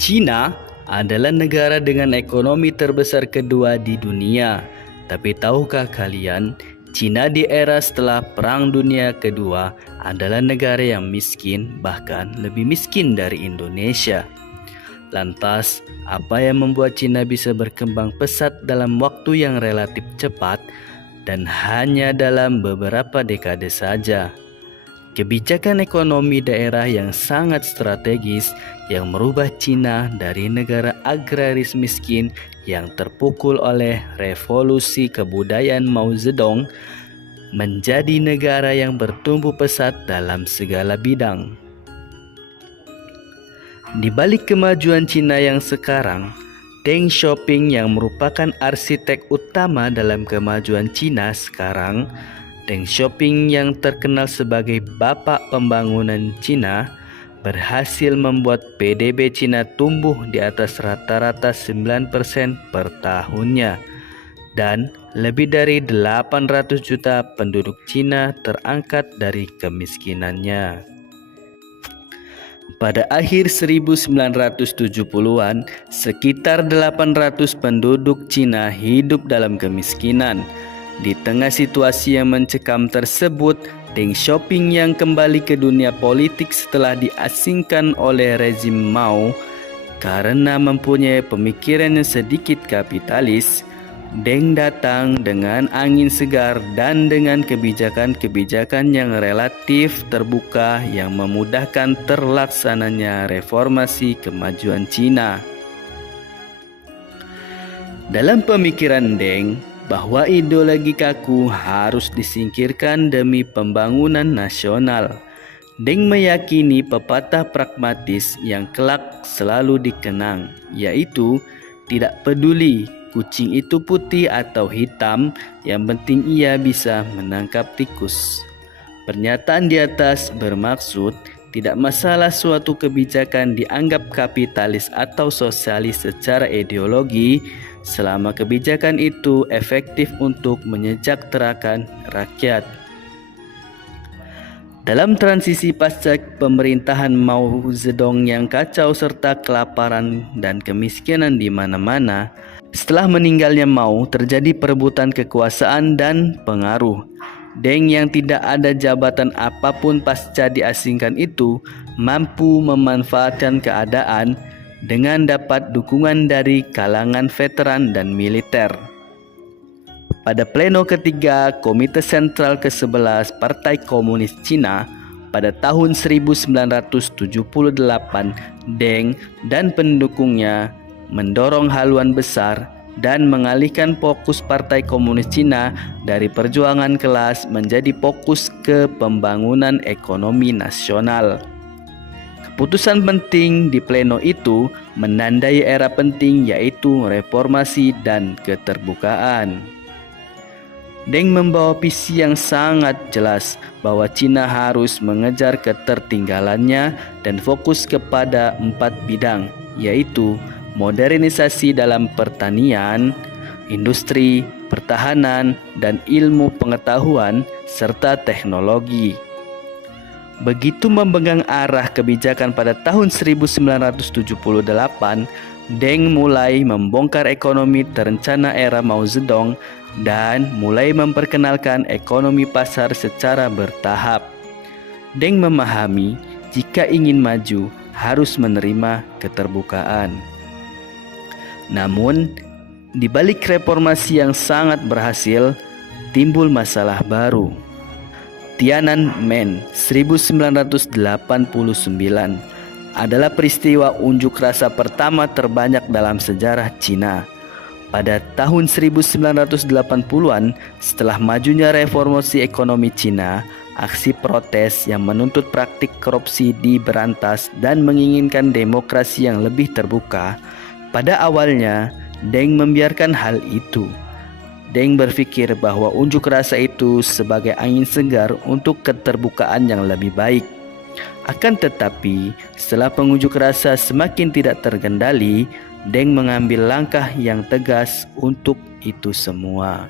Cina adalah negara dengan ekonomi terbesar kedua di dunia. Tapi tahukah kalian, Cina di era setelah Perang Dunia Kedua adalah negara yang miskin, bahkan lebih miskin dari Indonesia. Lantas, apa yang membuat Cina bisa berkembang pesat dalam waktu yang relatif cepat dan hanya dalam beberapa dekade saja? Kebijakan ekonomi daerah yang sangat strategis yang merubah Cina dari negara agraris miskin yang terpukul oleh revolusi kebudayaan Mao Zedong menjadi negara yang bertumbuh pesat dalam segala bidang. Di balik kemajuan Cina yang sekarang, Deng Xiaoping yang merupakan arsitek utama dalam kemajuan Cina sekarang, Deng Xiaoping yang terkenal sebagai bapak pembangunan Cina, berhasil membuat PDB Cina tumbuh di atas rata-rata 9% per tahunnya, dan lebih dari 800 juta penduduk Cina terangkat dari kemiskinannya. Pada akhir 1970-an, sekitar 800 penduduk Cina hidup dalam kemiskinan. Di tengah situasi yang mencekam tersebut, Deng Xiaoping yang kembali ke dunia politik setelah diasingkan oleh rezim Mao karena mempunyai pemikiran yang sedikit kapitalis, Deng datang dengan angin segar dan dengan kebijakan-kebijakan yang relatif terbuka yang memudahkan terlaksananya reformasi kemajuan Cina. Dalam pemikiran Deng, bahwa ideologi kaku harus disingkirkan demi pembangunan nasional. Deng meyakini pepatah pragmatis yang kelak selalu dikenang, yaitu tidak peduli kucing itu putih atau hitam, yang penting ia bisa menangkap tikus. Pernyataan di atas bermaksud tidak masalah suatu kebijakan dianggap kapitalis atau sosialis secara ideologi, selama kebijakan itu efektif untuk menyejahterakan rakyat. Dalam transisi pasca pemerintahan Mao Zedong yang kacau serta kelaparan dan kemiskinan di mana-mana, setelah meninggalnya Mao terjadi perebutan kekuasaan dan pengaruh. Deng yang tidak ada jabatan apapun pasca diasingkan itu mampu memanfaatkan keadaan dengan dapat dukungan dari kalangan veteran dan militer. Pada pleno ketiga Komite Sentral ke-11 Partai Komunis Cina pada tahun 1978, Deng dan pendukungnya mendorong haluan besar dan mengalihkan fokus Partai Komunis Cina dari perjuangan kelas menjadi fokus ke pembangunan ekonomi nasional. Keputusan penting di pleno itu menandai era penting, yaitu reformasi dan keterbukaan. Deng membawa visi yang sangat jelas bahwa Cina harus mengejar ketertinggalannya dan fokus kepada 4 bidang, yaitu modernisasi dalam pertanian, industri, pertahanan, dan ilmu pengetahuan, serta teknologi. Begitu memegang arah kebijakan pada tahun 1978, Deng mulai membongkar ekonomi terencana era Mao Zedong dan mulai memperkenalkan ekonomi pasar secara bertahap. Deng memahami jika ingin maju harus menerima keterbukaan. Namun, di balik reformasi yang sangat berhasil, timbul masalah baru. Tiananmen 1989 adalah peristiwa unjuk rasa pertama terbanyak dalam sejarah Cina. Pada tahun 1980-an, setelah majunya reformasi ekonomi Cina, aksi protes yang menuntut praktik korupsi diberantas dan menginginkan demokrasi yang lebih terbuka. Pada awalnya, Deng membiarkan hal itu. Deng berpikir bahwa unjuk rasa itu sebagai angin segar untuk keterbukaan yang lebih baik. Akan tetapi, setelah pengunjuk rasa semakin tidak terkendali, Deng mengambil langkah yang tegas untuk itu semua.